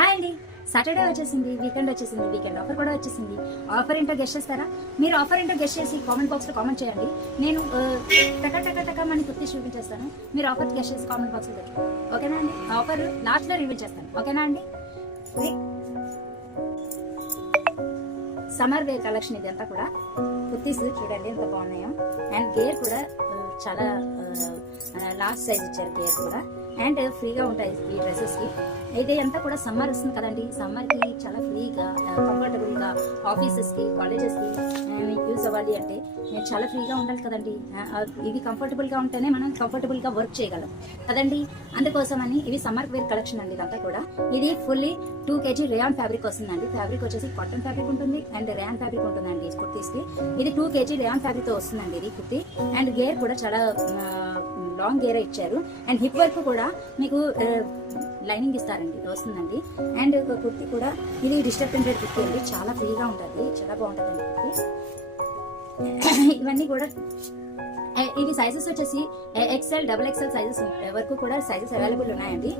Hi అండి, Saturday వచ్చేసింది, weekend వచ్చేసింది, వీకెండ్ ఆఫర్ కూడా వచ్చేసింది. ఆఫర్ ఏంటో గెస్ట్ చేస్తారా? మీరు ఆఫర్ ఏంటో గెస్ట్ చేసి కామెంట్ బాక్స్లో కామెంట్ చేయండి. నేను టక మనీ కుర్తీ చూపించేస్తాను. మీరు ఆఫర్ గెస్ట్ చేసి కామెంట్ బాక్స్లో పెట్టండి. ఓకేనా అండి? ఆఫర్ లాస్ట్లో రివీల్ చేస్తాను. ఓకేనా అండి? సమ్మర్ వేర్ కలెక్షన్ ఇది అంతా కూడా. కుర్తీస్ చూడండి ఎంత బాగున్నాయో. అండ్ గేర్ కూడా చాలా లాస్ట్ సైజ్ ఇచ్చారు. గేర్ కూడా అండ్ ఫ్రీగా ఉంటాయి ఈ డ్రెస్సెస్కి. అయితే అంతా కూడా సమ్మర్ వస్తుంది కదండి. సమ్మర్కి చాలా ఫ్రీగా కంఫర్టబుల్గా ఆఫీసెస్కి కాలేజెస్కి యూజ్ అవ్వాలి అంటే నేను చాలా ఫ్రీగా ఉండాలి కదండి. ఇవి కంఫర్టబుల్గా ఉంటేనే మనం కంఫర్టబుల్గా వర్క్ చేయగలం కదండి. అందుకోసమని ఇవి సమ్మర్ వేర్ కలెక్షన్ అండి. ఇదంతా కూడా ఇది ఫుల్లీ 2 kg రేయాన్ ఫ్యాబ్రిక్ వస్తుందండి. ఫ్యాబ్రిక్ వచ్చేసి కాటన్ ఫ్యాబ్రిక్ ఉంటుంది అండ్ రేయాన్ ఫ్యాబ్రిక్ ఉంటుందండి ఈ కుర్తీస్కి. ఇది 2 kg రేయాన్ ఫ్యాబ్రిక్తో వస్తుందండి ఇది కుర్తీ. అండ్ గేర్ కూడా చాలా లాంగ్ గేర్ ఇచ్చారు. అండ్ హిప్ వర్క్ కూడా మీకు లైనింగ్ ఇస్తారండి, వస్తుందండి. అండ్ కుర్తీ కూడా ఇది డిజిటల్ ప్రింటెడ్ కుర్తీ అండి. చాలా ఫ్రీగా ఉంటుంది, చాలా బాగుంటుంది కుర్తీ. ఇవన్నీ కూడా ఇవి సైజెస్ వచ్చేసి XL, XXL సైజెస్ వరకు కూడా సైజెస్ అవైలబుల్ ఉన్నాయండి.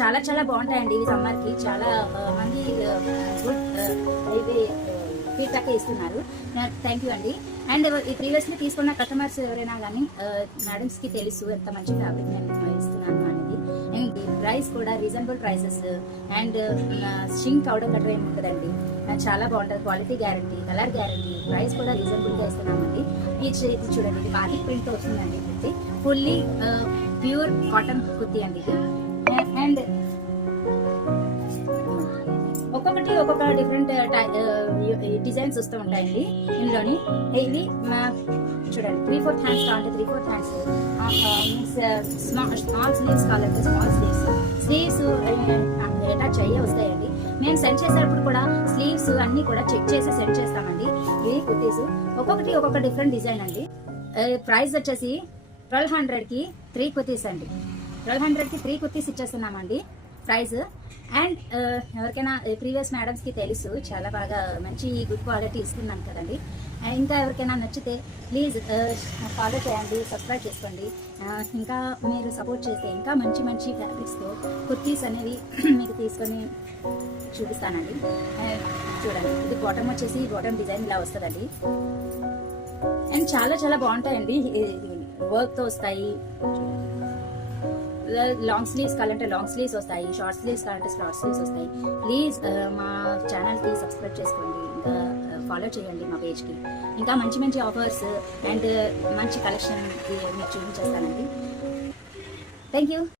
చాలా చాలా బాగుంటాయండి ఇవి సమ్మర్కి. చాలా మంది గుడ్ ఇవి ఫీడ్బ్యాక్ ఇస్తున్నారు. థ్యాంక్ యూ అండి. అండ్ ఈ ప్రీవియస్లీ తీసుకున్న కస్టమర్స్ ఎవరైనా కానీ మేడమ్స్కి తెలుసు ఎంత మంచి ఫ్యాబ్రిక్ నేను ఇస్తున్నాను అనేది. అండ్ ప్రైస్ కూడా రీజనబుల్ ప్రైసెస్ అండ్ షింక్ అవడం గట్రా ఏమి ఉంటుందండి. చాలా బాగుంటుంది. Quality guarantee, colour guarantee, price కూడా రీజనబుల్గా ఇస్తున్నామండి. ఇది చూడండి, ఇది బాటిక్ ప్రింట్తో వస్తుందండి kurti. Fully pure cotton kurti అండి ఇది. అండ్ ఒక్కొక్క డిఫరెంట్ డిజైన్స్ వస్తూ ఉంటాయండి ఇందులోని. ఇది చూడండి 3/4 హ్యాండ్స్ కావాలంటే 3/4 హ్యాండ్స్, స్మాల్ స్లీవ్స్ కావాలంటే స్మాల్ స్లీవ్స్ అటాచ్ అయ్యే వస్తాయండి. మేము సెండ్ చేసేటప్పుడు కూడా స్లీవ్స్ అన్ని కూడా చెక్ చేసి సెండ్ చేస్తామండి. ఇవి కుర్తీస్ ఒక్కొక్క డిఫరెంట్ డిజైన్ అండి. ప్రైస్ వచ్చేసి 1200కి 3 కుర్తీస్ అండి. 1200కి 3 కుర్తీస్ ఇచ్చేస్తున్నామండి ప్రైస్. అండ్ ఎవరికైనా ప్రీవియస్ మేడమ్స్కి తెలుసు చాలా బాగా మంచి గుడ్ క్వాలిటీ ఇస్తున్నాను కదండి. ఇంకా ఎవరికైనా నచ్చితే ప్లీజ్ ఫాలో చేయండి, సబ్స్క్రైబ్ చేసుకోండి. ఇంకా మీరు సపోర్ట్ చేస్తే ఇంకా మంచి మంచి ఫ్యాబ్రిక్స్తో కుర్తీస్ అనేవి మీకు తీసుకొని చూపిస్తానండి. చూడండి, ఇది బాటమ్ వచ్చేసి బాటమ్ డిజైన్ ఇలా వస్తుందండి. అండ్ చాలా చాలా బాగుంటాయండి. వర్క్తో వస్తాయి. లాంగ్ స్లీవ్స్ కావాలంటే లాంగ్ స్లీవ్స్ వస్తాయి, షార్ట్ స్లీవ్స్ కావాలంటే షార్ట్ స్లీవ్స్ వస్తాయి. ప్లీజ్ మా ఛానల్కి సబ్స్క్రైబ్ చేసుకోండి, ఇంకా ఫాలో చేయండి మా పేజ్కి. ఇంకా మంచి మంచి ఆఫర్స్ అండ్ మంచి కలెక్షన్ మీకు చూపించేస్తానండి. Thank you.